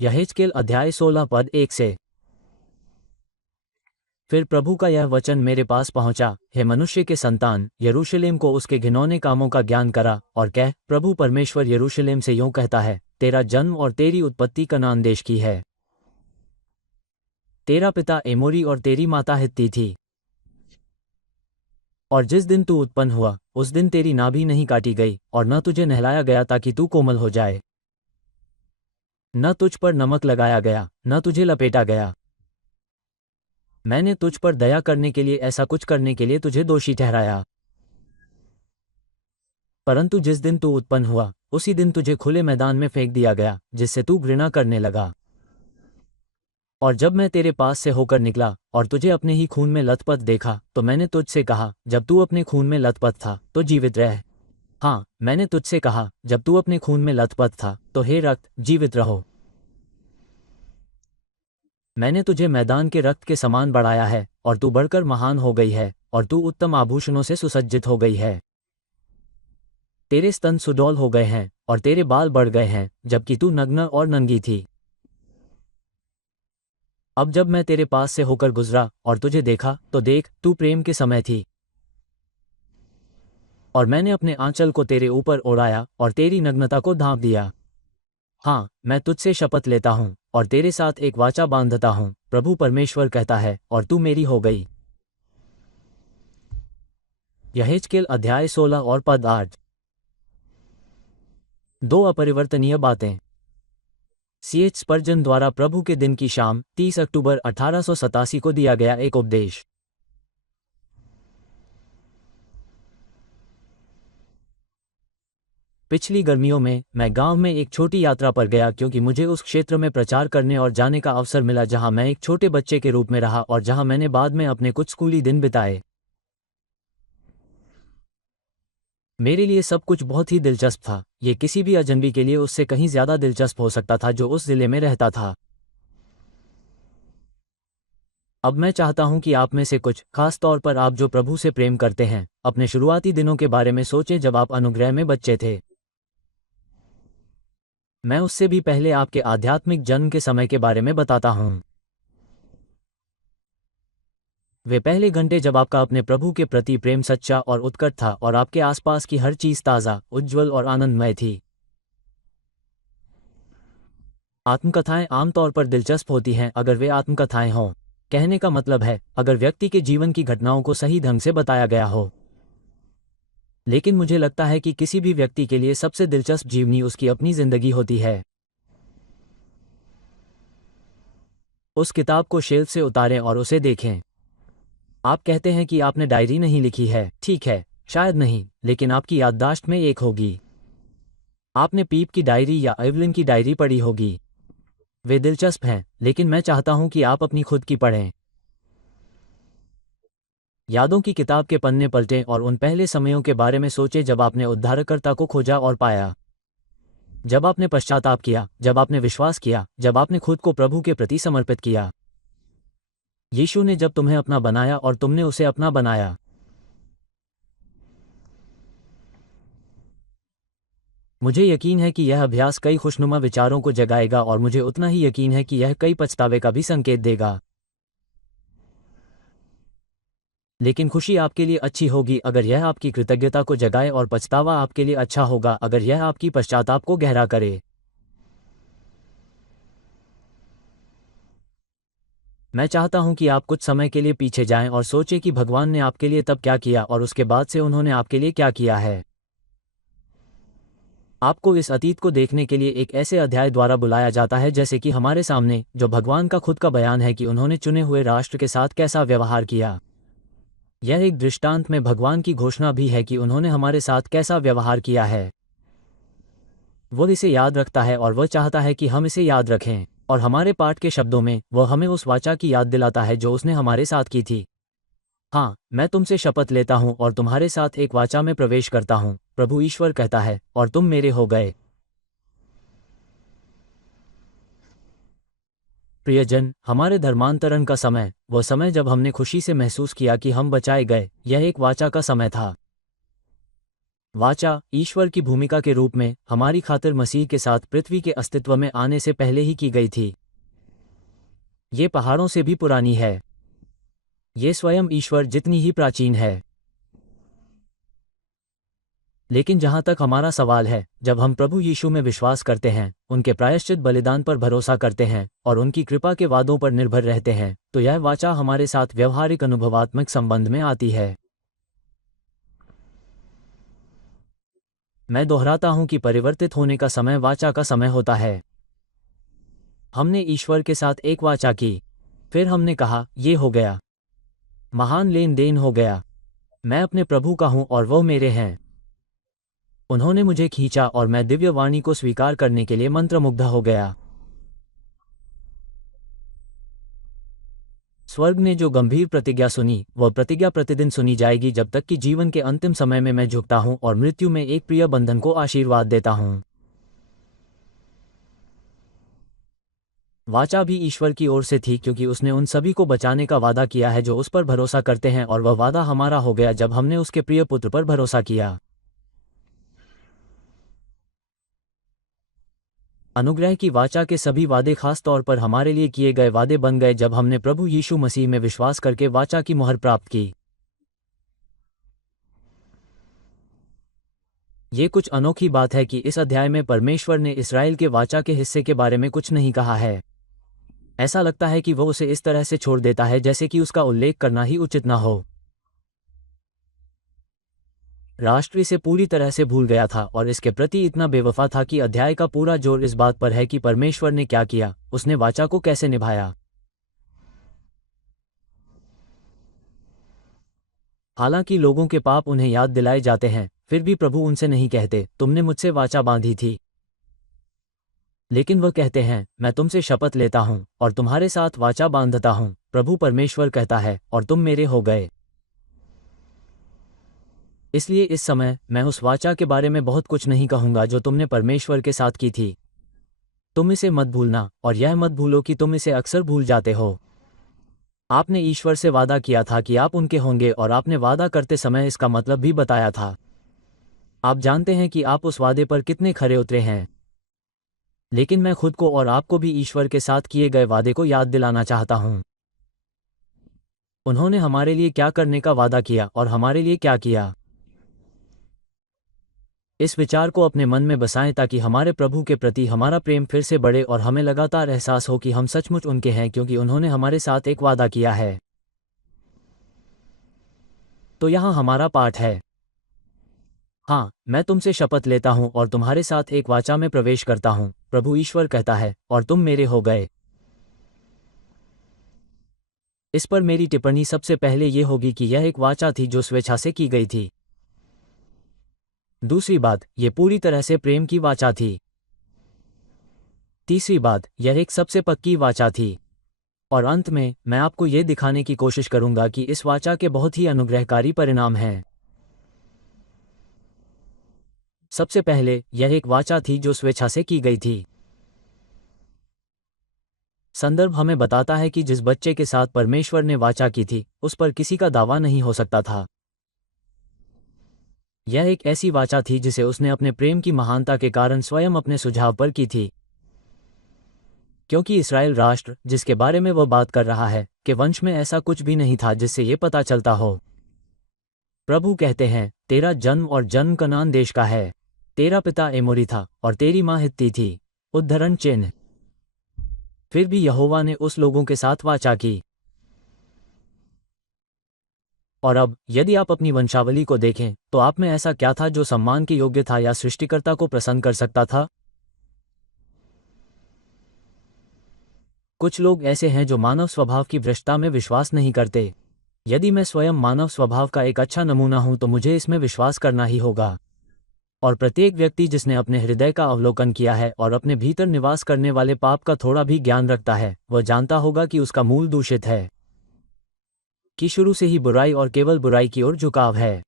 यहेजकेल अध्याय 16 पद 1 से। फिर प्रभु का यह वचन मेरे पास पहुंचा, हे मनुष्य के संतान, यरूशलेम को उसके घिनौने कामों का ज्ञान करा और कह, प्रभु परमेश्वर यरूशलेम से यूं कहता है, तेरा जन्म और तेरी उत्पत्ति कनान देश की है। तेरा पिता एमोरी और तेरी माता हित्ती थी। और जिस दिन तू उत्पन्न हुआ उस दिन तेरी नाभि नहीं काटी गई और न तुझे नहलाया गया ताकि तू कोमल हो जाए। न तुझ पर नमक लगाया गया, न तुझे लपेटा गया। मैंने तुझ पर दया करने के लिए ऐसा कुछ करने के लिए तुझे दोषी ठहराया। परंतु जिस दिन तू उत्पन्न हुआ उसी दिन तुझे खुले मैदान में फेंक दिया गया, जिससे तू घृणा करने लगा। और जब मैं तेरे पास से होकर निकला और तुझे अपने ही खून में लथपथ देखा, तो मैंने तुझसे कहा, जब तू अपने खून में लथपथ था तो जीवित रह। हाँ, मैंने तुझसे कहा, जब तू अपने खून में लथपथ था तो हे रक्त, जीवित रहो। मैंने तुझे मैदान के रक्त के समान बढ़ाया है और तू बढ़कर महान हो गई है और तू उत्तम आभूषणों से सुसज्जित हो गई है। तेरे स्तन सुडौल हो गए हैं और तेरे बाल बढ़ गए हैं, जबकि तू नग्न और नंगी थी। अब जब मैं तेरे पास से होकर गुजरा और तुझे देखा तो देख, तू प्रेम के समय थी। और मैंने अपने आंचल को तेरे ऊपर ओढ़ाया और तेरी नग्नता को ढांप दिया। हाँ, मैं तुझसे शपथ लेता हूँ और तेरे साथ एक वाचा बांधता हूँ, प्रभु परमेश्वर कहता है, और तू मेरी हो गई। यहेजकेल अध्याय 16 और पद 8। दो अपरिवर्तनीय बातें। C.H. स्पर्जन द्वारा प्रभु के दिन की शाम 30 अक्टूबर 1887 को दिया गया एक उपदेश। पिछली गर्मियों में मैं गांव में एक छोटी यात्रा पर गया क्योंकि मुझे उस क्षेत्र में प्रचार करने और जाने का अवसर मिला जहां मैं एक छोटे बच्चे के रूप में रहा और जहां मैंने बाद में अपने कुछ स्कूली दिन बिताए। मेरे लिए सब कुछ बहुत ही दिलचस्प था। ये किसी भी अजनबी के लिए उससे कहीं ज्यादा दिलचस्प हो सकता था जो उस जिले में रहता था। अब मैं चाहता हूं कि आप में से कुछ, खास तौर पर आप जो प्रभु से प्रेम करते हैं, अपने शुरुआती दिनों के बारे में सोचें जब आप अनुग्रह में बच्चे थे। मैं उससे भी पहले आपके आध्यात्मिक जन्म के समय के बारे में बताता हूं। वे पहले घंटे जब आपका अपने प्रभु के प्रति प्रेम सच्चा और उत्कट था और आपके आसपास की हर चीज ताज़ा, उज्ज्वल और आनंदमय थी। आत्मकथाएं आमतौर पर दिलचस्प होती हैं अगर वे आत्मकथाएं हों। कहने का मतलब है, अगर व्यक्ति के जीवन की घटनाओं को सही ढंग से बताया गया हो। लेकिन मुझे लगता है कि किसी भी व्यक्ति के लिए सबसे दिलचस्प जीवनी उसकी अपनी जिंदगी होती है। उस किताब को शेल्फ से उतारें और उसे देखें। आप कहते हैं कि आपने डायरी नहीं लिखी है, ठीक है, शायद नहीं, लेकिन आपकी याददाश्त में एक होगी। आपने पीप की डायरी या एवलिन की डायरी पढ़ी होगी। वे दिलचस्प हैं, लेकिन मैं चाहता हूं कि आप अपनी खुद की पढ़ें। यादों की किताब के पन्ने पलटें और उन पहले समयों के बारे में सोचें जब आपने उद्धारकर्ता को खोजा और पाया। जब आपने पश्चाताप किया, जब आपने विश्वास किया, जब आपने खुद को प्रभु के प्रति समर्पित किया। यीशु ने जब तुम्हें अपना बनाया और तुमने उसे अपना बनाया। मुझे यकीन है कि यह अभ्यास कई खुशनुमा विचारों को जगाएगा और मुझे उतना ही यकीन है कि यह कई पछतावे का भी संकेत देगा। लेकिन खुशी आपके लिए अच्छी होगी अगर यह आपकी कृतज्ञता को जगाए और पछतावा आपके लिए अच्छा होगा अगर यह आपकी पश्चाताप को गहरा करे। मैं चाहता हूं कि आप कुछ समय के लिए पीछे जाएं और सोचें कि भगवान ने आपके लिए तब क्या किया और उसके बाद से उन्होंने आपके लिए क्या किया है। आपको इस अतीत को देखने के लिए एक ऐसे अध्याय द्वारा बुलाया जाता है जैसे कि हमारे सामने, जो भगवान का खुद का बयान है कि उन्होंने चुने हुए राष्ट्र के साथ कैसा व्यवहार किया। यह एक दृष्टांत में भगवान की घोषणा भी है कि उन्होंने हमारे साथ कैसा व्यवहार किया है। वो इसे याद रखता है और वह चाहता है कि हम इसे याद रखें, और हमारे पाठ के शब्दों में वह हमें उस वाचा की याद दिलाता है जो उसने हमारे साथ की थी। हाँ, मैं तुमसे शपथ लेता हूँ और तुम्हारे साथ एक वाचा में प्रवेश करता हूँ, प्रभु ईश्वर कहता है, और तुम मेरे हो गए। प्रियजन, हमारे धर्मांतरण का समय, वह समय जब हमने खुशी से महसूस किया कि हम बचाए गए, यह एक वाचा का समय था। वाचा ईश्वर की भूमिका के रूप में हमारी खातिर मसीह के साथ पृथ्वी के अस्तित्व में आने से पहले ही की गई थी। ये पहाड़ों से भी पुरानी है। ये स्वयं ईश्वर जितनी ही प्राचीन है। लेकिन जहां तक हमारा सवाल है, जब हम प्रभु यीशु में विश्वास करते हैं, उनके प्रायश्चित बलिदान पर भरोसा करते हैं और उनकी कृपा के वादों पर निर्भर रहते हैं, तो यह वाचा हमारे साथ व्यवहारिक अनुभवात्मक संबंध में आती है। मैं दोहराता हूं कि परिवर्तित होने का समय वाचा का समय होता है। हमने ईश्वर के साथ एक वाचा की, फिर हमने कहा, ये हो गया, महान लेन देन हो गया, मैं अपने प्रभु का हूं और वो मेरे हैं। उन्होंने मुझे खींचा और मैं दिव्य वाणी को स्वीकार करने के लिए मंत्रमुग्ध हो गया। स्वर्ग ने जो गंभीर प्रतिज्ञा सुनी, वह प्रतिज्ञा प्रतिदिन सुनी जाएगी जब तक कि जीवन के अंतिम समय में मैं झुकता हूं और मृत्यु में एक प्रिय बंधन को आशीर्वाद देता हूं। वाचा भी ईश्वर की ओर से थी, क्योंकि उसने उन सभी को बचाने का वादा किया है जो उस पर भरोसा करते हैं, और वह वादा हमारा हो गया जब हमने उसके प्रिय पुत्र पर भरोसा किया। अनुग्रह की वाचा के सभी वादे खास तौर पर हमारे लिए किए गए वादे बन गए जब हमने प्रभु यीशु मसीह में विश्वास करके वाचा की मुहर प्राप्त की। ये कुछ अनोखी बात है कि इस अध्याय में परमेश्वर ने इस्राएल के वाचा के हिस्से के बारे में कुछ नहीं कहा है। ऐसा लगता है कि वह उसे इस तरह से छोड़ देता है जैसे कि उसका उल्लेख करना ही उचित न हो। राष्ट्र इसे पूरी तरह से भूल गया था और इसके प्रति इतना बेवफा था कि अध्याय का पूरा जोर इस बात पर है कि परमेश्वर ने क्या किया, उसने वाचा को कैसे निभाया। हालांकि लोगों के पाप उन्हें याद दिलाए जाते हैं, फिर भी प्रभु उनसे नहीं कहते, तुमने मुझसे वाचा बांधी थी। लेकिन वह कहते हैं, मैं तुमसे शपथ लेता हूं और तुम्हारे साथ वाचा बांधता हूं, प्रभु परमेश्वर कहता है, और तुम मेरे हो गए। इसलिए इस समय मैं उस वाचा के बारे में बहुत कुछ नहीं कहूंगा जो तुमने परमेश्वर के साथ की थी। तुम इसे मत भूलना, और यह मत भूलो कि तुम इसे अक्सर भूल जाते हो। आपने ईश्वर से वादा किया था कि आप उनके होंगे और आपने वादा करते समय इसका मतलब भी बताया था। आप जानते हैं कि आप उस वादे पर कितने खरे उतरे हैं। लेकिन मैं खुद को और आपको भी ईश्वर के साथ किए गए वादे को याद दिलाना चाहता हूं। उन्होंने हमारे लिए क्या करने का वादा किया और हमारे लिए क्या किया। इस विचार को अपने मन में बसाएं ताकि हमारे प्रभु के प्रति हमारा प्रेम फिर से बढ़े और हमें लगातार एहसास हो कि हम सचमुच उनके हैं, क्योंकि उन्होंने हमारे साथ एक वादा किया है। तो यहाँ हमारा पाठ है। हाँ, मैं तुमसे शपथ लेता हूँ और तुम्हारे साथ एक वाचा में प्रवेश करता हूँ, प्रभु ईश्वर कहता है, और तुम मेरे हो गए। इस पर मेरी टिप्पणी सबसे पहले ये होगी कि यह एक वाचा थी जो स्वेच्छा से की गई थी। दूसरी बात, यह पूरी तरह से प्रेम की वाचा थी। तीसरी बात, यह एक सबसे पक्की वाचा थी। और अंत में, मैं आपको यह दिखाने की कोशिश करूंगा कि इस वाचा के बहुत ही अनुग्रहकारी परिणाम हैं। सबसे पहले, यह एक वाचा थी जो स्वेच्छा से की गई थी। संदर्भ हमें बताता है कि जिस बच्चे के साथ परमेश्वर ने वाचा की थी, उस पर किसी का दावा नहीं हो सकता था। यह एक ऐसी वाचा थी जिसे उसने अपने प्रेम की महानता के कारण स्वयं अपने सुझाव पर की थी। क्योंकि इस्राएल राष्ट्र, जिसके बारे में वह बात कर रहा है, के वंश में ऐसा कुछ भी नहीं था जिससे ये पता चलता हो। प्रभु कहते हैं, तेरा जन्म और जन्म कनान देश का है, तेरा पिता एमोरी था और तेरी माँ हित्ती थी। उद्धरण चिन्ह। फिर भी यहोवा ने उस लोगों के साथ वाचा की। और अब, यदि आप अपनी वंशावली को देखें, तो आप में ऐसा क्या था जो सम्मान के योग्य था या सृष्टिकर्ता को प्रसन्न कर सकता था? कुछ लोग ऐसे हैं जो मानव स्वभाव की भ्रष्टता में विश्वास नहीं करते। यदि मैं स्वयं मानव स्वभाव का एक अच्छा नमूना हूं तो मुझे इसमें विश्वास करना ही होगा। और प्रत्येक व्यक्ति जिसने अपने हृदय का अवलोकन किया है और अपने भीतर निवास करने वाले पाप का थोड़ा भी ज्ञान रखता है, वह जानता होगा कि उसका मूल दूषित है, कि शुरू से ही बुराई और केवल बुराई की ओर झुकाव है।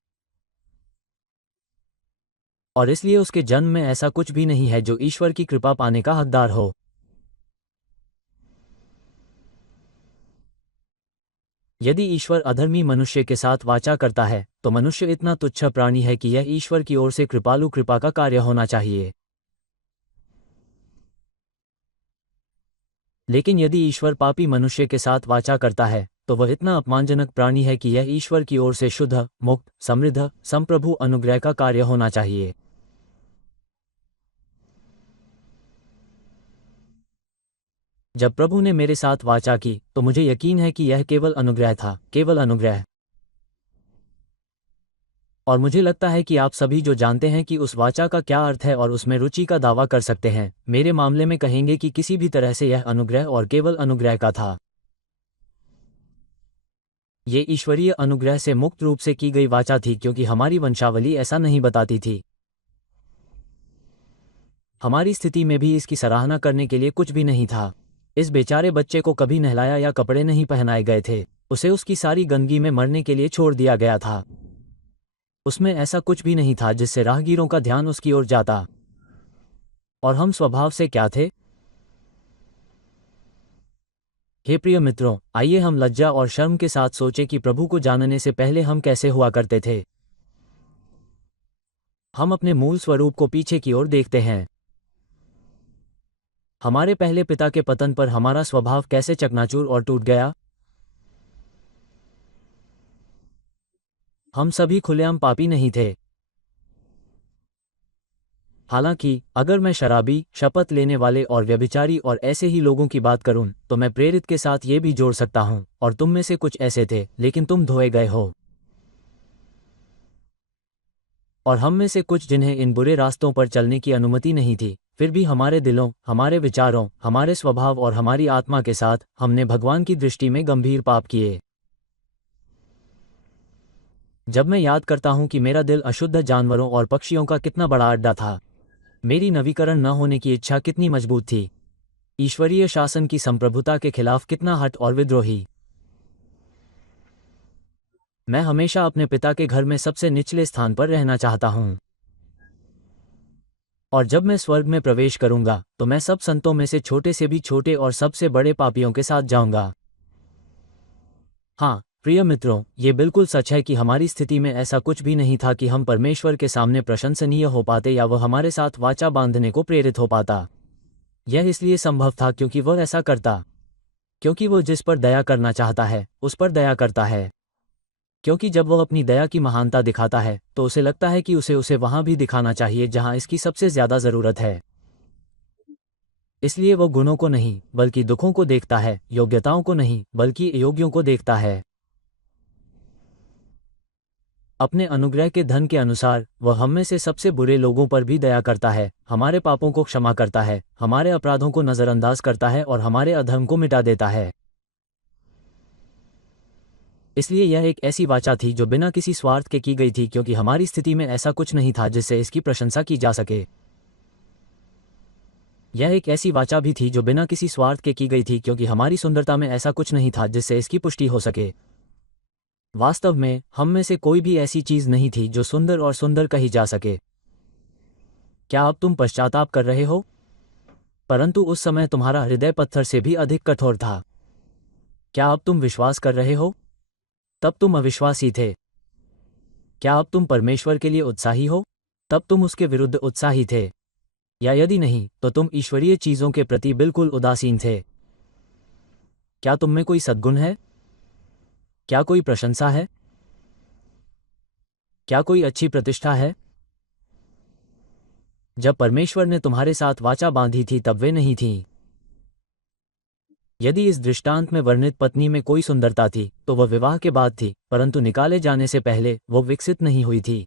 और इसलिए उसके जन्म में ऐसा कुछ भी नहीं है जो ईश्वर की कृपा पाने का हकदार हो। यदि ईश्वर अधर्मी मनुष्य के साथ वाचा करता है तो मनुष्य इतना तुच्छ प्राणी है कि यह ईश्वर की ओर से कृपालु कृपा का कार्य होना चाहिए। लेकिन यदि ईश्वर पापी मनुष्य के साथ वाचा करता है तो वह इतना अपमानजनक प्राणी है कि यह ईश्वर की ओर से शुद्ध, मुक्त, समृद्ध, संप्रभु अनुग्रह का कार्य होना चाहिए। जब प्रभु ने मेरे साथ वाचा की तो मुझे यकीन है कि यह केवल अनुग्रह था, केवल अनुग्रह। और मुझे लगता है कि आप सभी जो जानते हैं कि उस वाचा का क्या अर्थ है और उसमें रुचि का दावा कर सकते हैं, मेरे मामले में कहेंगे कि किसी भी तरह से यह अनुग्रह और केवल अनुग्रह का था। ये ईश्वरीय अनुग्रह से मुक्त रूप से की गई वाचा थी क्योंकि हमारी वंशावली ऐसा नहीं बताती थी। हमारी स्थिति में भी इसकी सराहना करने के लिए कुछ भी नहीं था। इस बेचारे बच्चे को कभी नहलाया या कपड़े नहीं पहनाए गए थे, उसे उसकी सारी गंदगी में मरने के लिए छोड़ दिया गया था। उसमें ऐसा कुछ भी नहीं था जिससे राहगीरों का ध्यान उसकी ओर जाता। और हम स्वभाव से क्या थे? हे प्रिय मित्रों, आइए हम लज्जा और शर्म के साथ सोचें कि प्रभु को जानने से पहले हम कैसे हुआ करते थे। हम अपने मूल स्वरूप को पीछे की ओर देखते हैं। हमारे पहले पिता के पतन पर हमारा स्वभाव कैसे चकनाचूर और टूट गया। हम सभी खुलेआम पापी नहीं थे। हालांकि अगर मैं शराबी, शपथ लेने वाले और व्यभिचारी और ऐसे ही लोगों की बात करूं तो मैं प्रेरित के साथ ये भी जोड़ सकता हूं, और तुम में से कुछ ऐसे थे, लेकिन तुम धोए गए हो। और हम में से कुछ जिन्हें इन बुरे रास्तों पर चलने की अनुमति नहीं थी, फिर भी हमारे दिलों, हमारे विचारों, हमारे स्वभाव और हमारी आत्मा के साथ हमने भगवान की दृष्टि में गंभीर पाप किए। जब मैं याद करता हूं कि मेरा दिल अशुद्ध जानवरों और पक्षियों का कितना बड़ा अड्डा था, मेरी नवीकरण न होने की इच्छा कितनी मजबूत थी, ईश्वरीय शासन की संप्रभुता के खिलाफ कितना हठ और विद्रोही। मैं हमेशा अपने पिता के घर में सबसे निचले स्थान पर रहना चाहता हूं। और जब मैं स्वर्ग में प्रवेश करूंगा तो मैं सब संतों में से छोटे से भी छोटे और सबसे बड़े पापियों के साथ जाऊंगा। हाँ प्रिय मित्रों, ये बिल्कुल सच है कि हमारी स्थिति में ऐसा कुछ भी नहीं था कि हम परमेश्वर के सामने प्रशंसनीय हो पाते या वह हमारे साथ वाचा बांधने को प्रेरित हो पाता। यह इसलिए संभव था क्योंकि वह ऐसा करता, क्योंकि वो जिस पर दया करना चाहता है उस पर दया करता है। क्योंकि जब वह अपनी दया की महानता दिखाता है तो उसे लगता है कि उसे वहां भी दिखाना चाहिए जहां इसकी सबसे ज्यादा जरूरत है। इसलिए वो गुणों को नहीं बल्कि दुखों को देखता है, योग्यताओं को नहीं बल्कि अयोग्यों को देखता है। अपने अनुग्रह के धन के अनुसार वह हम में से सबसे बुरे लोगों पर भी दया करता है, हमारे पापों को क्षमा करता है, हमारे अपराधों को नजरअंदाज करता है और हमारे अधर्म को मिटा देता है। इसलिए यह एक ऐसी वाचा थी जो बिना किसी स्वार्थ के की गई थी क्योंकि हमारी स्थिति में ऐसा कुछ नहीं था जिससे इसकी प्रशंसा की जा सके। यह एक ऐसी वाचा भी थी जो बिना किसी स्वार्थ के की गई थी क्योंकि हमारी सुंदरता में ऐसा कुछ नहीं था जिससे इसकी पुष्टि हो सके। वास्तव में हम में से कोई भी ऐसी चीज नहीं थी जो सुंदर और सुंदर कही जा सके। क्या अब तुम पश्चाताप कर रहे हो? परंतु उस समय तुम्हारा हृदय पत्थर से भी अधिक कठोर था। क्या अब तुम विश्वास कर रहे हो? तब तुम अविश्वासी थे। क्या अब तुम परमेश्वर के लिए उत्साही हो? तब तुम उसके विरुद्ध उत्साही थे। या यदि नहीं तो तुम ईश्वरीय चीजों के प्रति बिल्कुल उदासीन थे। क्या तुम में कोई सद्गुण है? क्या कोई प्रशंसा है? क्या कोई अच्छी प्रतिष्ठा है? जब परमेश्वर ने तुम्हारे साथ वाचा बांधी थी तब वे नहीं थीं। यदि इस दृष्टांत में वर्णित पत्नी में कोई सुंदरता थी तो वह विवाह के बाद थी, परंतु निकाले जाने से पहले वो विकसित नहीं हुई थी।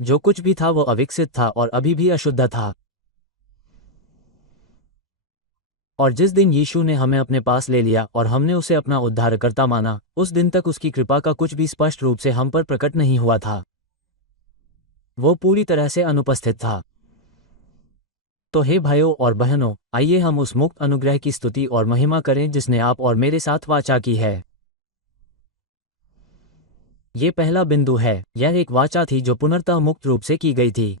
जो कुछ भी था वो अविकसित था और अभी भी अशुद्ध था। और जिस दिन यीशु ने हमें अपने पास ले लिया और हमने उसे अपना उद्धारकर्ता माना, उस दिन तक उसकी कृपा का कुछ भी स्पष्ट रूप से हम पर प्रकट नहीं हुआ था। वो पूरी तरह से अनुपस्थित था। तो हे भाइयों और बहनों, आइए हम उस मुक्त अनुग्रह की स्तुति और महिमा करें जिसने आप और मेरे साथ वाचा की है। ये पहला बिंदु है, यह एक वाचा थी जो पुनर्तः मुक्त रूप से की गई थी।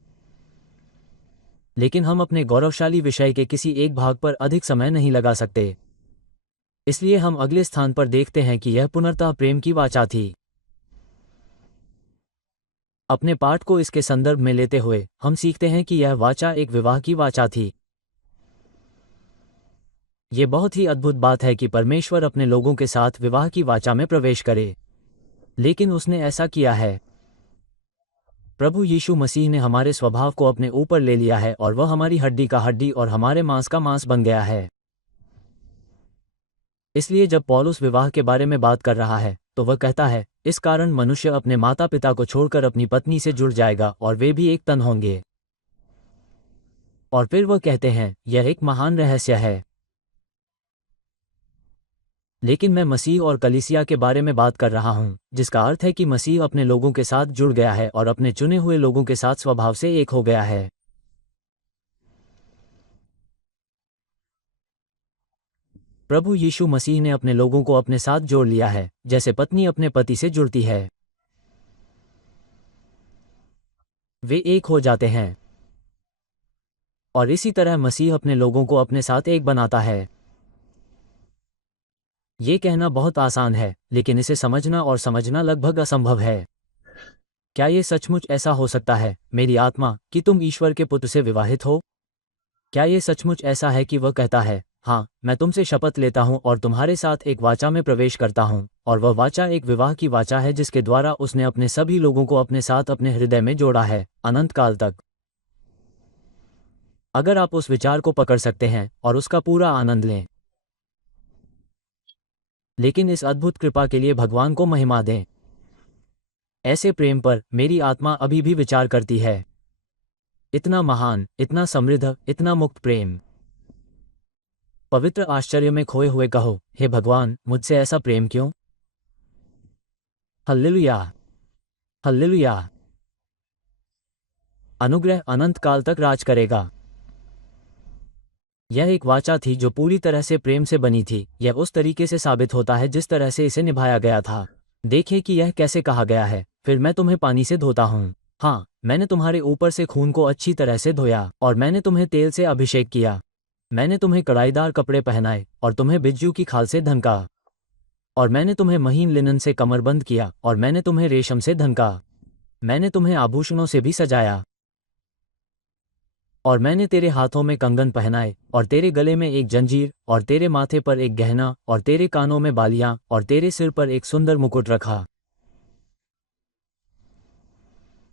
लेकिन हम अपने गौरवशाली विषय के किसी एक भाग पर अधिक समय नहीं लगा सकते। इसलिए हम अगले स्थान पर देखते हैं कि यह पुनर्तः प्रेम की वाचा थी। अपने पाठ को इसके संदर्भ में लेते हुए हम सीखते हैं कि यह वाचा एक विवाह की वाचा थी। ये बहुत ही अद्भुत बात है कि परमेश्वर अपने लोगों के साथ विवाह की वाचा में प्रवेश करे, लेकिन उसने ऐसा किया है। प्रभु यीशु मसीह ने हमारे स्वभाव को अपने ऊपर ले लिया है और वह हमारी हड्डी का हड्डी और हमारे मांस का मांस बन गया है। इसलिए जब पौलुस विवाह के बारे में बात कर रहा है तो वह कहता है, इस कारण मनुष्य अपने माता पिता को छोड़कर अपनी पत्नी से जुड़ जाएगा और वे भी एक तन होंगे। और फिर वह कहते हैं, यह एक महान रहस्य है। लेकिन मैं मसीह और कलीसिया के बारे में बात कर रहा हूं, जिसका अर्थ है कि मसीह अपने लोगों के साथ जुड़ गया है और अपने चुने हुए लोगों के साथ स्वभाव से एक हो गया है। प्रभु यीशु मसीह ने अपने लोगों को अपने साथ जोड़ लिया है, जैसे पत्नी अपने पति से जुड़ती है। वे एक हो जाते हैं। और इसी तरह मसीह अपने लोगों को अपने साथ एक बनाता है। ये कहना बहुत आसान है, लेकिन इसे समझना और समझना लगभग असंभव है। क्या ये सचमुच ऐसा हो सकता है, मेरी आत्मा, कि तुम ईश्वर के पुत्र से विवाहित हो? क्या ये सचमुच ऐसा है कि वह कहता है, हाँ, मैं तुमसे शपथ लेता हूँ और तुम्हारे साथ एक वाचा में प्रवेश करता हूँ, और वह वाचा एक विवाह की वाचा है जिसके द्वारा उसने अपने सभी लोगों को अपने साथ अपने हृदय में जोड़ा है, अनंत काल तक। अगर आप उस विचार को पकड़ सकते हैं और उसका पूरा आनंद लें। लेकिन इस अद्भुत कृपा के लिए भगवान को महिमा दें। ऐसे प्रेम पर मेरी आत्मा अभी भी विचार करती है। इतना महान, इतना समृद्ध, इतना मुक्त प्रेम। पवित्र आश्चर्य में खोए हुए कहो, हे भगवान, मुझसे ऐसा प्रेम क्यों? Hallelujah, hallelujah. अनुग्रह अनंत काल तक राज करेगा। यह एक वाचा थी जो पूरी तरह से प्रेम से बनी थी। यह उस तरीके से साबित होता है जिस तरह से इसे निभाया गया था। देखें कि यह कैसे कहा गया है, फिर मैं तुम्हें पानी से धोता हूँ। हाँ, मैंने तुम्हारे ऊपर से खून को अच्छी तरह से धोया और मैंने तुम्हें तेल से अभिषेक किया। मैंने तुम्हें कड़ाईदार कपड़े पहनाए और तुम्हें बिज्जू की खाल से धनका। और मैंने तुम्हें महीन लिनन से कमरबंद किया और मैंने तुम्हें रेशम से धनका। मैंने तुम्हें आभूषणों से भी सजाया। और मैंने तेरे हाथों में कंगन पहनाए और तेरे गले में एक जंजीर और तेरे माथे पर एक गहना और तेरे कानों में बालियां और तेरे सिर पर एक सुंदर मुकुट रखा।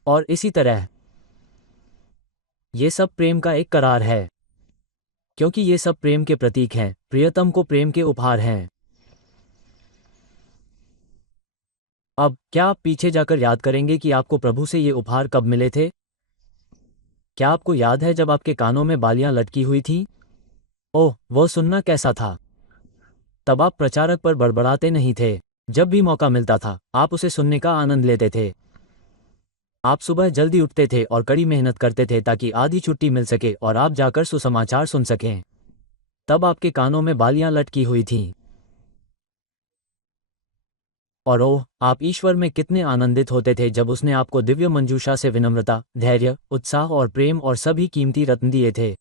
और इसी तरह ये सब प्रेम का एक करार है, क्योंकि ये सब प्रेम के प्रतीक हैं, प्रियतम को प्रेम के उपहार हैं। अब क्या आप पीछे जाकर याद करेंगे कि आपको प्रभु से ये उपहार कब मिले थे? क्या आपको याद है जब आपके कानों में बालियां लटकी हुई थीं? ओह, वो सुनना कैसा था? तब आप प्रचारक पर बड़बड़ाते नहीं थे। जब भी मौका मिलता था, आप उसे सुनने का आनंद लेते थे। आप सुबह जल्दी उठते थे और कड़ी मेहनत करते थे ताकि आधी छुट्टी मिल सके और आप जाकर सुसमाचार सुन सकें। तब आपके कानों में बालियां लटकी हुई थीं। और ओह, आप ईश्वर में कितने आनंदित होते थे जब उसने आपको दिव्य मंजूषा से विनम्रता, धैर्य, उत्साह और प्रेम और सभी कीमती रत्न दिए थे।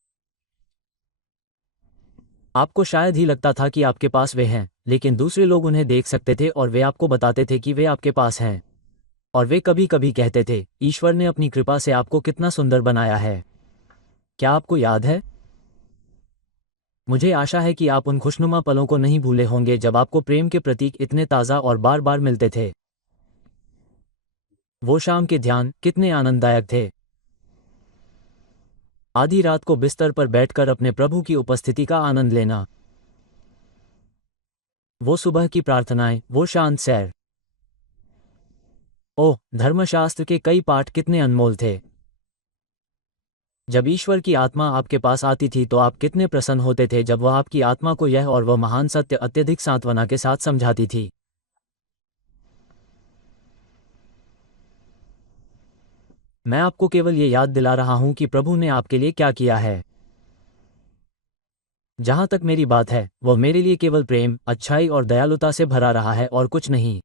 आपको शायद ही लगता था कि आपके पास वे हैं, लेकिन दूसरे लोग उन्हें देख सकते थे और वे आपको बताते थे कि वे आपके पास हैं। और वे कभी कभी कहते थे, ईश्वर ने अपनी कृपा से आपको कितना सुंदर बनाया है। क्या आपको याद है? मुझे आशा है कि आप उन खुशनुमा पलों को नहीं भूले होंगे जब आपको प्रेम के प्रतीक इतने ताज़ा और बार बार मिलते थे। वो शाम के ध्यान कितने आनंददायक थे। आधी रात को बिस्तर पर बैठकर अपने प्रभु की उपस्थिति का आनंद लेना। वो सुबह की प्रार्थनाएं, वो शांत सैर। ओह, धर्मशास्त्र के कई पाठ कितने अनमोल थे। जब ईश्वर की आत्मा आपके पास आती थी तो आप कितने प्रसन्न होते थे जब वह आपकी आत्मा को यह और वह महान सत्य अत्यधिक सांत्वना के साथ समझाती थी। मैं आपको केवल ये याद दिला रहा हूं कि प्रभु ने आपके लिए क्या किया है। जहां तक मेरी बात है, वह मेरे लिए केवल प्रेम, अच्छाई और दयालुता से भरा रहा है और कुछ नहीं।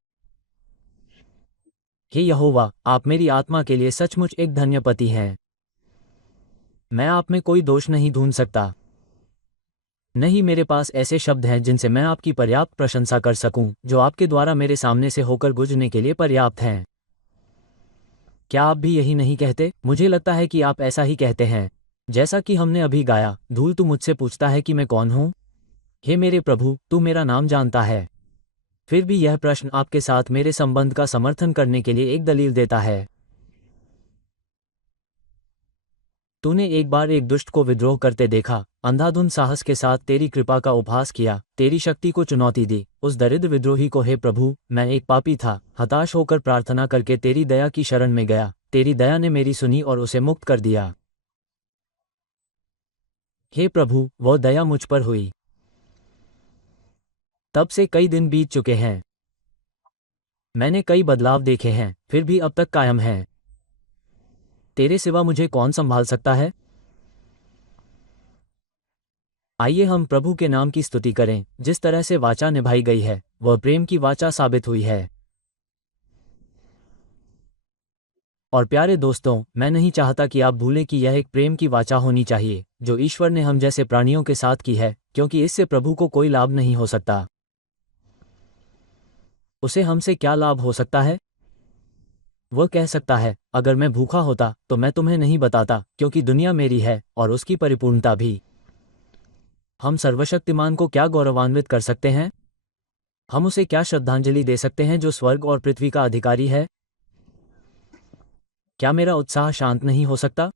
हे यहोवा, आप मेरी आत्मा के लिए सचमुच एक धन्य पति हैं। मैं आप में कोई दोष नहीं ढूंढ सकता। नहीं, मेरे पास ऐसे शब्द हैं जिनसे मैं आपकी पर्याप्त प्रशंसा कर सकूं, जो आपके द्वारा मेरे सामने से होकर गुजरने के लिए पर्याप्त हैं। क्या आप भी यही नहीं कहते? मुझे लगता है कि आप ऐसा ही कहते हैं। जैसा कि हमने अभी गाया, धूल तू मुझसे पूछता है कि मैं कौन हूँ? हे मेरे प्रभु, तू मेरा नाम जानता है। फिर भी यह प्रश्न आपके साथ मेरे संबंध का समर्थन करने के लिए एक दलील देता है। तूने एक बार एक दुष्ट को विद्रोह करते देखा, अंधाधुंध साहस के साथ तेरी कृपा का उपहास किया, तेरी शक्ति को चुनौती दी, उस दरिद्र विद्रोही को, हे प्रभु, मैं एक पापी था, हताश होकर प्रार्थना करके तेरी दया की शरण में गया, तेरी दया ने मेरी सुनी और उसे मुक्त कर दिया। हे प्रभु, वह दया मुझ पर हुई। तब से कई दिन बीत चुके हैं। मैंने कई बदलाव देखे हैं, फिर भी अब तक कायम हैं। तेरे सिवा मुझे कौन संभाल सकता है? आइए हम प्रभु के नाम की स्तुति करें। जिस तरह से वाचा निभाई गई है, वह प्रेम की वाचा साबित हुई है। और प्यारे दोस्तों, मैं नहीं चाहता कि आप भूलें कि यह एक प्रेम की वाचा होनी चाहिए, जो ईश्वर ने हम जैसे प्राणियों के साथ की है, क्योंकि इससे प्रभु को कोई लाभ नहीं हो सकता। उसे हमसे क्या लाभ हो सकता है? वह कह सकता है, अगर मैं भूखा होता तो मैं तुम्हें नहीं बताता, क्योंकि दुनिया मेरी है और उसकी परिपूर्णता भी। हम सर्वशक्तिमान को क्या गौरवान्वित कर सकते हैं? हम उसे क्या श्रद्धांजलि दे सकते हैं, जो स्वर्ग और पृथ्वी का अधिकारी है? क्या मेरा उत्साह शांत नहीं हो सकता?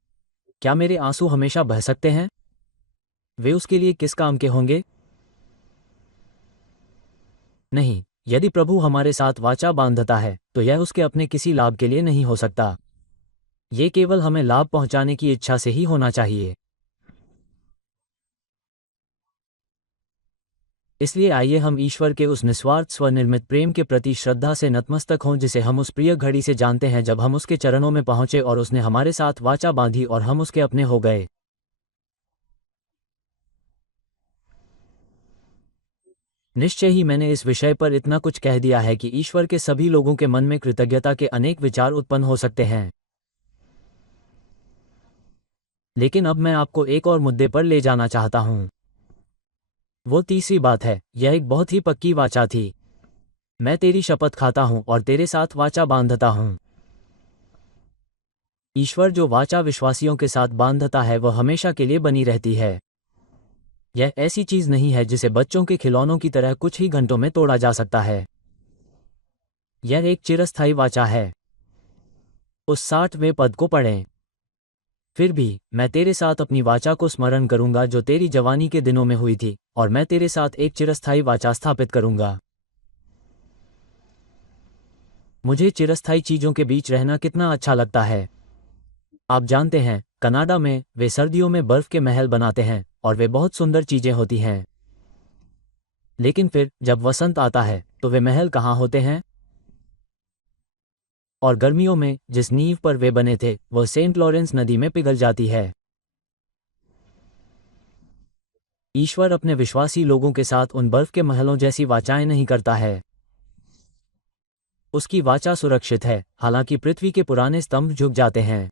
क्या मेरे आंसू हमेशा बह सकते हैं? वे उसके लिए किस काम के होंगे? नहीं, यदि प्रभु हमारे साथ वाचा बांधता है, तो यह उसके अपने किसी लाभ के लिए नहीं हो सकता। ये केवल हमें लाभ पहुंचाने की इच्छा से ही होना चाहिए। इसलिए आइए हम ईश्वर के उस निस्वार्थ स्वनिर्मित प्रेम के प्रति श्रद्धा से नतमस्तक हों, जिसे हम उस प्रिय घड़ी से जानते हैं जब हम उसके चरणों में पहुंचे और उसने हमारे साथ वाचा बांधी और हम उसके अपने हो गए। निश्चय ही मैंने इस विषय पर इतना कुछ कह दिया है कि ईश्वर के सभी लोगों के मन में कृतज्ञता के अनेक विचार उत्पन्न हो सकते हैं। लेकिन अब मैं आपको एक और मुद्दे पर ले जाना चाहता हूं। वो तीसरी बात है, यह एक बहुत ही पक्की वाचा थी। मैं तेरी शपथ खाता हूं और तेरे साथ वाचा बांधता हूं। ईश्वर जो वाचा विश्वासियों के साथ बांधता है, वह हमेशा के लिए बनी रहती है। यह ऐसी चीज नहीं है जिसे बच्चों के खिलौनों की तरह कुछ ही घंटों में तोड़ा जा सकता है। यह एक चिरस्थायी वाचा है। उस 60वें पद को पढ़ें। फिर भी मैं तेरे साथ अपनी वाचा को स्मरण करूंगा जो तेरी जवानी के दिनों में हुई थी, और मैं तेरे साथ एक चिरस्थायी वाचा स्थापित करूंगा। मुझे चिरस्थायी चीजों के बीच रहना कितना अच्छा लगता है। आप जानते हैं, कनाडा में वे सर्दियों में बर्फ के महल बनाते हैं और वे बहुत सुंदर चीजें होती हैं। लेकिन फिर जब वसंत आता है तो वे महल कहाँ होते हैं? और गर्मियों में जिस नींव पर वे बने थे, वह सेंट लॉरेंस नदी में पिघल जाती है। ईश्वर अपने विश्वासी लोगों के साथ उन बर्फ के महलों जैसी वाचाएं नहीं करता है। उसकी वाचा सुरक्षित है, हालांकि पृथ्वी के पुराने स्तंभ झुक जाते हैं।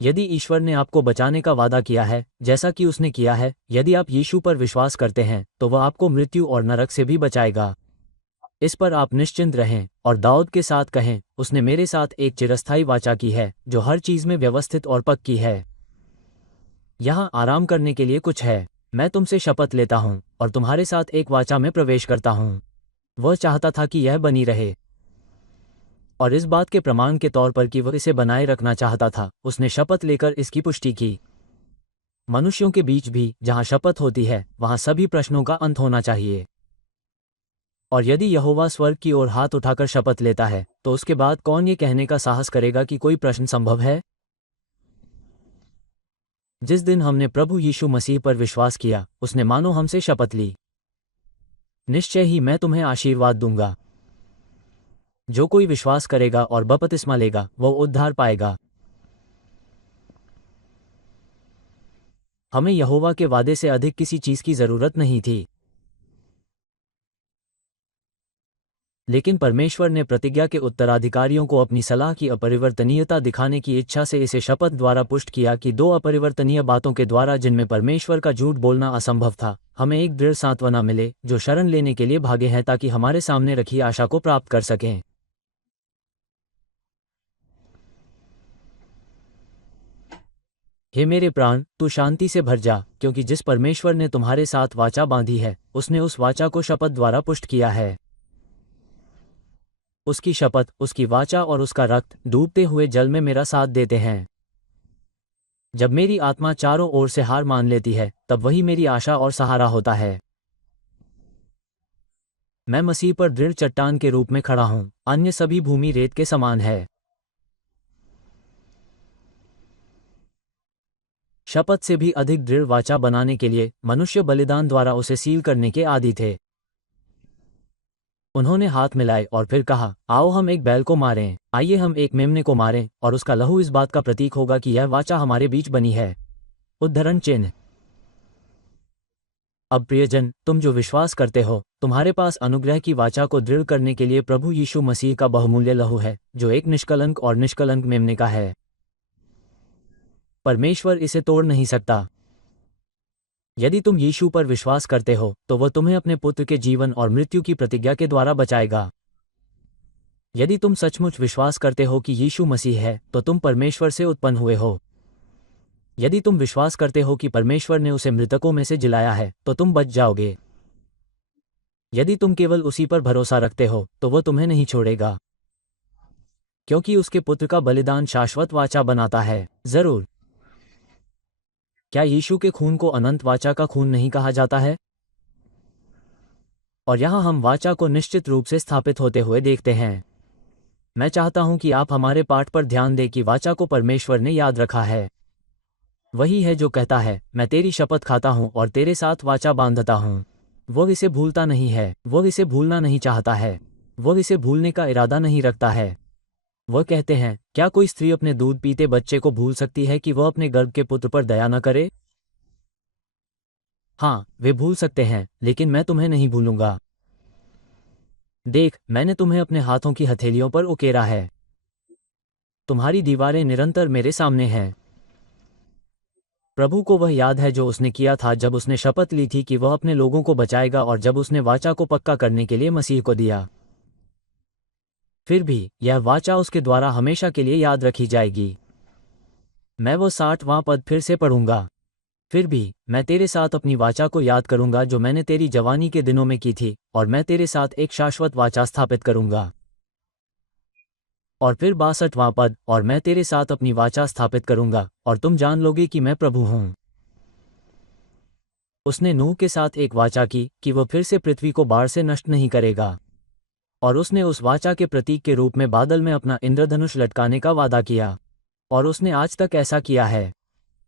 यदि ईश्वर ने आपको बचाने का वादा किया है, जैसा कि उसने किया है, यदि आप यीशु पर विश्वास करते हैं, तो वह आपको मृत्यु और नरक से भी बचाएगा। इस पर आप निश्चिंत रहें और दाऊद के साथ कहें, उसने मेरे साथ एक चिरस्थायी वाचा की है, जो हर चीज में व्यवस्थित और पक्की है। यहाँ आराम करने के लिए कुछ है। मैं तुमसे शपथ लेता हूँ और तुम्हारे साथ एक वाचा में प्रवेश करता हूँ। वह चाहता था कि यह बनी रहे, और इस बात के प्रमाण के तौर पर कि वह इसे बनाए रखना चाहता था, उसने शपथ लेकर इसकी पुष्टि की। मनुष्यों के बीच भी जहाँ शपथ होती है, वहाँ सभी प्रश्नों का अंत होना चाहिए। और यदि यहोवा स्वर्ग की ओर हाथ उठाकर शपथ लेता है, तो उसके बाद कौन ये कहने का साहस करेगा कि कोई प्रश्न संभव है? जिस दिन हमने प्रभु यीशु मसीह पर विश्वास किया, उसने मानो हमसे शपथ ली, निश्चय ही मैं तुम्हें आशीर्वाद दूंगा। जो कोई विश्वास करेगा और बपतिस्मा लेगा, वह उद्धार पाएगा। हमें यहोवा के वादे से अधिक किसी चीज की जरूरत नहीं थी। लेकिन परमेश्वर ने प्रतिज्ञा के उत्तराधिकारियों को अपनी सलाह की अपरिवर्तनीयता दिखाने की इच्छा से इसे शपथ द्वारा पुष्ट किया कि दो अपरिवर्तनीय बातों के द्वारा जिनमें परमेश्वर का झूठ बोलना असंभव था, हमें एक दृढ़ सांत्वना मिले जो शरण लेने के लिए भागे हैं ताकि हमारे सामने रखी आशा को प्राप्त कर सकें। हे मेरे प्राण, तू शांति से भर जा, क्योंकि जिस परमेश्वर ने तुम्हारे साथ वाचा बांधी है, उसने उस वाचा को शपथ द्वारा पुष्ट किया है। उसकी शपथ, उसकी वाचा और उसका रक्त डूबते हुए जल में मेरा साथ देते हैं। जब मेरी आत्मा चारों ओर से हार मान लेती है, तब वही मेरी आशा और सहारा होता है। मैं मसीह पर दृढ़ चट्टान के रूप में खड़ा हूं, अन्य सभी भूमि रेत के समान है। शपथ से भी अधिक दृढ़ वाचा बनाने के लिए मनुष्य बलिदान द्वारा उसे सील करने के आदी थे। उन्होंने हाथ मिलाए और फिर कहा, आओ हम एक बैल को मारें, आइए हम एक मेमने को मारें, और उसका लहू इस बात का प्रतीक होगा कि यह वाचा हमारे बीच बनी है। उद्धरण चिन्ह। अब प्रियजन, तुम जो विश्वास करते हो, तुम्हारे पास अनुग्रह की वाचा को दृढ़ करने के लिए प्रभु यीशु मसीह का बहुमूल्य लहू है, जो एक निष्कलंक और निष्कलंक मेमने का है। परमेश्वर इसे तोड़ नहीं सकता। यदि तुम यीशु पर विश्वास करते हो, तो वह तुम्हें अपने पुत्र के जीवन और मृत्यु की प्रतिज्ञा के द्वारा बचाएगा। यदि तुम सचमुच विश्वास करते हो कि यीशु मसीह है, तो तुम परमेश्वर से उत्पन्न हुए हो। यदि तुम विश्वास करते हो कि परमेश्वर ने उसे मृतकों में से जिलाया है, तो तुम बच जाओगे। यदि तुम केवल उसी पर भरोसा रखते हो, तो वह तुम्हें नहीं छोड़ेगा, क्योंकि उसके पुत्र का बलिदान शाश्वत वाचा बनाता है। जरूर। क्या यीशु के खून को अनंत वाचा का खून नहीं कहा जाता है? और यहाँ हम वाचा को निश्चित रूप से स्थापित होते हुए देखते हैं। मैं चाहता हूं कि आप हमारे पाठ पर ध्यान दें कि वाचा को परमेश्वर ने याद रखा है। वही है जो कहता है, मैं तेरी शपथ खाता हूं और तेरे साथ वाचा बांधता हूं। वो इसे भूलता नहीं है, वो इसे भूलना नहीं चाहता है, वो इसे भूलने का इरादा नहीं रखता है। वह कहते हैं, क्या कोई स्त्री अपने दूध पीते बच्चे को भूल सकती है कि वह अपने गर्भ के पुत्र पर दया न करे? हाँ, वे भूल सकते हैं, लेकिन मैं तुम्हें नहीं भूलूंगा। देख, मैंने तुम्हें अपने हाथों की हथेलियों पर उकेरा है। तुम्हारी दीवारें निरंतर मेरे सामने हैं। प्रभु को वह याद है जो उसने किया था जब उसने शपथ ली थी कि वह अपने लोगों को बचाएगा और जब उसने वाचा को पक्का करने के लिए मसीह को दिया। फिर भी, यह वाचा उसके द्वारा हमेशा के लिए याद रखी जाएगी। मैं वो 60वां पद फिर से पढ़ूंगा। फिर भी, मैं तेरे साथ अपनी वाचा को याद करूंगा जो मैंने तेरी जवानी के दिनों में की थी, और मैं तेरे साथ एक शाश्वत वाचा स्थापित करूंगा। और फिर 62वां पद, और मैं तेरे साथ अपनी वाचा स्थापित करूंगा, और तुम जान लोगे कि मैं प्रभु हूं। उसने नूह के साथ एक वाचा की कि वह फिर से पृथ्वी को बाढ़ से नष्ट नहीं करेगा। और उसने उस वाचा के प्रतीक के रूप में बादल में अपना इंद्रधनुष लटकाने का वादा किया। और उसने आज तक ऐसा किया है।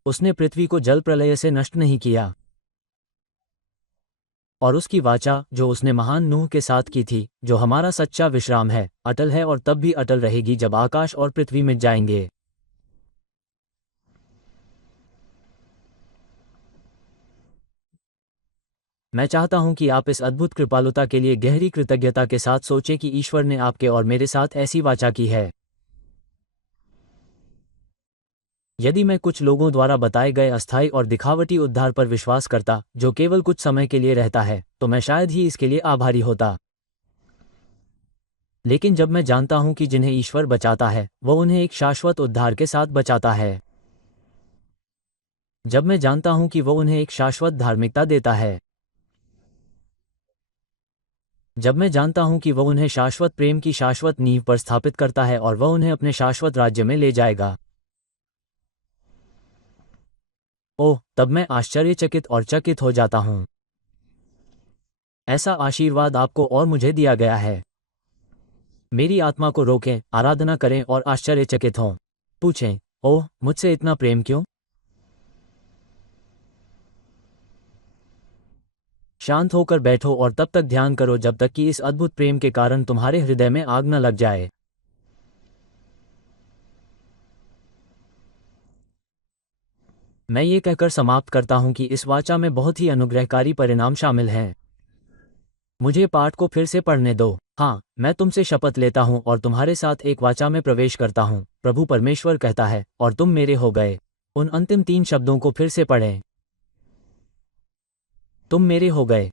उसने पृथ्वी को जल प्रलय से नष्ट नहीं किया। और उसकी वाचा, जो उसने महान नूह के साथ की थी, जो हमारा सच्चा विश्राम है, अटल है और तब भी अटल रहेगी जब आकाश और पृथ्वी मिट जाएंगे। मैं चाहता हूं कि आप इस अद्भुत कृपालुता के लिए गहरी कृतज्ञता के साथ सोचें कि ईश्वर ने आपके और मेरे साथ ऐसी वाचा की है। यदि मैं कुछ लोगों द्वारा बताए गए अस्थायी और दिखावटी उद्धार पर विश्वास करता, जो केवल कुछ समय के लिए रहता है, तो मैं शायद ही इसके लिए आभारी होता। लेकिन जब मैं जानता हूं कि जिन्हें ईश्वर बचाता है, वह उन्हें एक शाश्वत उद्धार के साथ बचाता है। जब मैं जानता हूं कि वह उन्हें एक शाश्वत धार्मिकता देता है। जब मैं जानता हूं कि वह उन्हें शाश्वत प्रेम की शाश्वत नींव पर स्थापित करता है और वह उन्हें अपने शाश्वत राज्य में ले जाएगा। ओह, तब मैं आश्चर्यचकित और चकित हो जाता हूं। ऐसा आशीर्वाद आपको और मुझे दिया गया है। मेरी आत्मा को रोकें, आराधना करें और आश्चर्यचकित हों। पूछें, ओह, मुझसे इतना प्रेम क्यों? शांत होकर बैठो और तब तक ध्यान करो जब तक कि इस अद्भुत प्रेम के कारण तुम्हारे हृदय में आग न लग जाए। मैं ये कहकर समाप्त करता हूं कि इस वाचा में बहुत ही अनुग्रहकारी परिणाम शामिल हैं। मुझे पाठ को फिर से पढ़ने दो। हाँ, मैं तुमसे शपथ लेता हूँ और तुम्हारे साथ एक वाचा में प्रवेश करता हूँ, प्रभु परमेश्वर कहता है, और तुम मेरे हो गए। उन अंतिम 3 शब्दों को फिर से पढ़ें। तुम मेरे हो गए।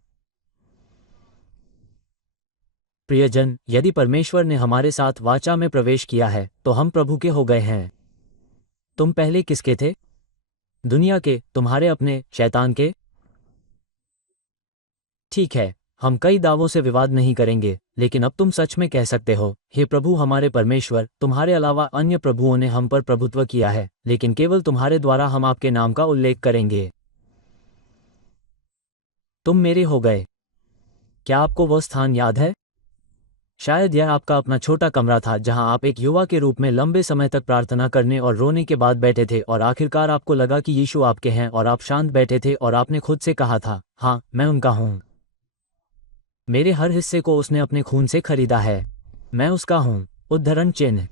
प्रियजन, यदि परमेश्वर ने हमारे साथ वाचा में प्रवेश किया है, तो हम प्रभु के हो गए हैं। तुम पहले किसके थे? दुनिया के, तुम्हारे अपने, शैतान के? ठीक है, हम कई दावों से विवाद नहीं करेंगे, लेकिन अब तुम सच में कह सकते हो, हे प्रभु हमारे परमेश्वर, तुम्हारे अलावा अन्य प्रभुओं ने हम पर प्रभुत्व किया है, लेकिन केवल तुम्हारे द्वारा हम आपके नाम का उल्लेख करेंगे। तुम मेरे हो गए। क्या आपको वह स्थान याद है? शायद यह आपका अपना छोटा कमरा था जहां आप एक युवा के रूप में लंबे समय तक प्रार्थना करने और रोने के बाद बैठे थे और आखिरकार आपको लगा कि यीशु आपके हैं और आप शांत बैठे थे और आपने खुद से कहा था, हाँ, मैं उनका हूँ। मेरे हर हिस्से को उसने अपने खून से खरीदा है। मैं उसका हूँ। उद्धरण चिन्ह।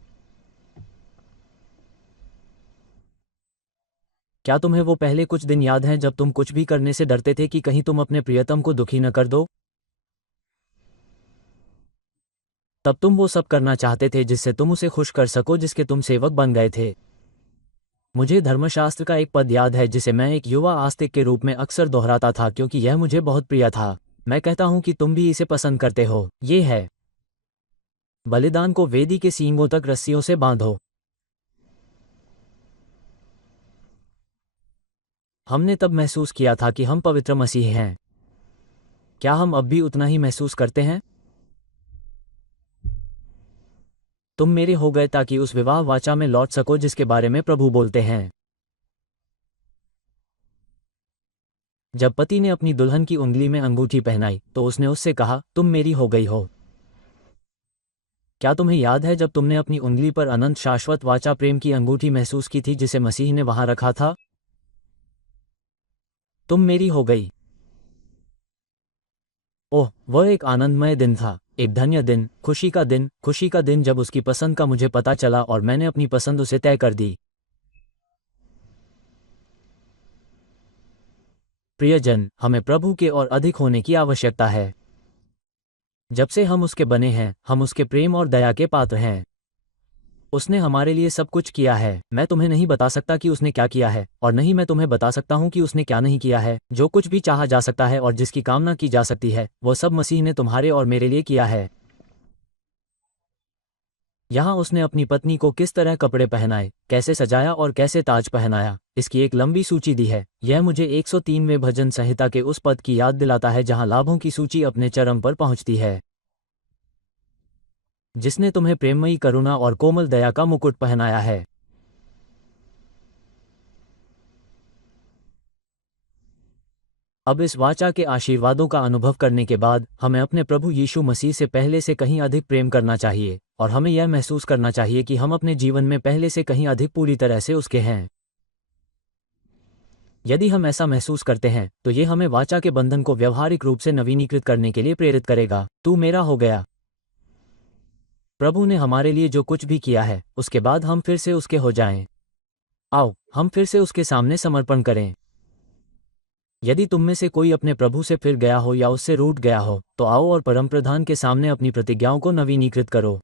क्या तुम्हें वो पहले कुछ दिन याद हैं जब तुम कुछ भी करने से डरते थे कि कहीं तुम अपने प्रियतम को दुखी न कर दो? तब तुम वो सब करना चाहते थे जिससे तुम उसे खुश कर सको जिसके तुम सेवक बन गए थे। मुझे धर्मशास्त्र का एक पद याद है जिसे मैं एक युवा आस्तिक के रूप में अक्सर दोहराता था क्योंकि यह मुझे बहुत प्रिय था। मैं कहता हूं कि तुम भी इसे पसंद करते हो। ये है, बलिदान को वेदी के सींगों तक रस्सियों से बांधो। हमने तब महसूस किया था कि हम पवित्र मसीह हैं। क्या हम अब भी उतना ही महसूस करते हैं? तुम मेरे हो गए ताकि उस विवाह वाचा में लौट सको जिसके बारे में प्रभु बोलते हैं। जब पति ने अपनी दुल्हन की उंगली में अंगूठी पहनाई तो उसने उससे कहा, तुम मेरी हो गई हो। क्या तुम्हें याद है जब तुमने अपनी उंगली पर अनंत शाश्वत वाचा प्रेम की अंगूठी महसूस की थी जिसे मसीह ने वहां रखा था? तुम मेरी हो गई। ओह, वह एक आनंदमय दिन था, एक धन्य दिन, खुशी का दिन जब उसकी पसंद का मुझे पता चला और मैंने अपनी पसंद उसे तय कर दी। प्रियजन, हमें प्रभु के और अधिक होने की आवश्यकता है। जब से हम उसके बने हैं, हम उसके प्रेम और दया के पात्र हैं। उसने हमारे लिए सब कुछ किया है। मैं तुम्हें नहीं बता सकता कि उसने क्या किया है, और नहीं मैं तुम्हें बता सकता हूं कि उसने क्या नहीं किया है। जो कुछ भी चाहा जा सकता है और जिसकी कामना की जा सकती है, वह सब मसीह ने तुम्हारे और मेरे लिए किया है। यहाँ उसने अपनी पत्नी को किस तरह कपड़े पहनाए, कैसे सजाया और कैसे ताज पहनाया, इसकी एक लंबी सूची दी है। यह मुझे 103वें भजन संहिता के उस पद की याद दिलाता है जहाँ लाभों की सूची अपने चरम पर पहुँचती है। जिसने तुम्हें प्रेममयी करुणा और कोमल दया का मुकुट पहनाया है। अब इस वाचा के आशीर्वादों का अनुभव करने के बाद हमें अपने प्रभु यीशु मसीह से पहले से कहीं अधिक प्रेम करना चाहिए, और हमें यह महसूस करना चाहिए कि हम अपने जीवन में पहले से कहीं अधिक पूरी तरह से उसके हैं। यदि हम ऐसा महसूस करते हैं तो ये हमें वाचा के बंधन को व्यवहारिक रूप से नवीनीकृत करने के लिए प्रेरित करेगा। तू मेरा हो गया। प्रभु ने हमारे लिए जो कुछ भी किया है, उसके बाद हम फिर से उसके हो जाएं। आओ, हम फिर से उसके सामने समर्पण करें। यदि तुम में से कोई अपने प्रभु से फिर गया हो या उससे रूठ गया हो, तो आओ और परमप्रधान के सामने अपनी प्रतिज्ञाओं को नवीनीकृत करो।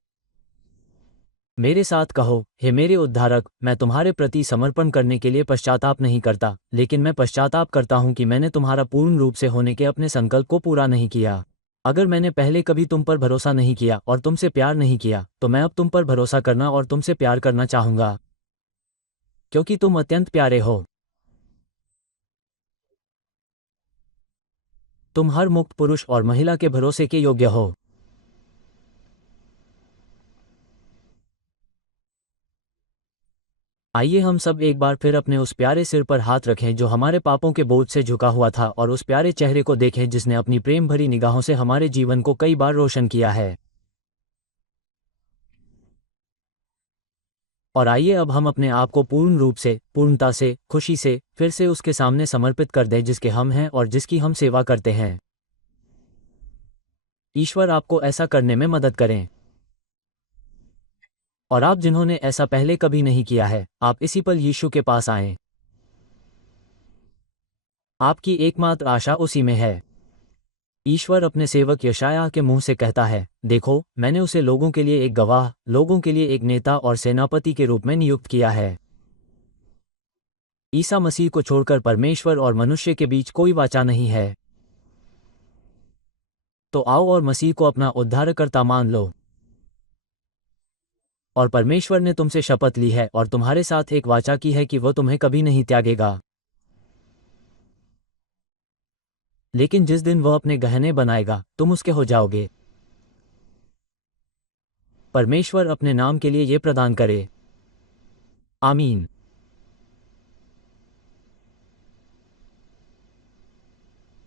मेरे साथ कहो, हे मेरे उद्धारक, मैं तुम्हारे प्रति समर्पण करने के लिए पश्चाताप नहीं करता, लेकिन मैं पश्चाताप करता हूं कि मैंने तुम्हारा पूर्ण रूप से होने के अपने संकल्प को पूरा नहीं किया। अगर मैंने पहले कभी तुम पर भरोसा नहीं किया और तुमसे प्यार नहीं किया, तो मैं अब तुम पर भरोसा करना और तुमसे प्यार करना चाहूंगा, क्योंकि तुम अत्यंत प्यारे हो। तुम हर मुक्त पुरुष और महिला के भरोसे के योग्य हो। आइए हम सब एक बार फिर अपने उस प्यारे सिर पर हाथ रखें जो हमारे पापों के बोझ से झुका हुआ था, और उस प्यारे चेहरे को देखें जिसने अपनी प्रेम भरी निगाहों से हमारे जीवन को कई बार रोशन किया है। और आइए अब हम अपने आप को पूर्ण रूप से, पूर्णता से, खुशी से फिर से उसके सामने समर्पित कर दें जिसके हम हैं और जिसकी हम सेवा करते हैं। ईश्वर आपको ऐसा करने में मदद करें। और आप जिन्होंने ऐसा पहले कभी नहीं किया है, आप इसी पल यीशु के पास आएं। आपकी एकमात्र आशा उसी में है। ईश्वर अपने सेवक यशायाह के मुंह से कहता है, देखो, मैंने उसे लोगों के लिए एक गवाह, लोगों के लिए एक नेता और सेनापति के रूप में नियुक्त किया है। ईसा मसीह को छोड़कर परमेश्वर और मनुष्य के बीच कोई वाचा नहीं है। तो आओ और मसीह को अपना उद्धारकर्ता मान लो। और परमेश्वर ने तुमसे शपथ ली है और तुम्हारे साथ एक वाचा की है कि वह तुम्हें कभी नहीं त्यागेगा। लेकिन जिस दिन वह अपने गहने बनाएगा, तुम उसके हो जाओगे। परमेश्वर अपने नाम के लिए ये प्रदान करे। आमीन।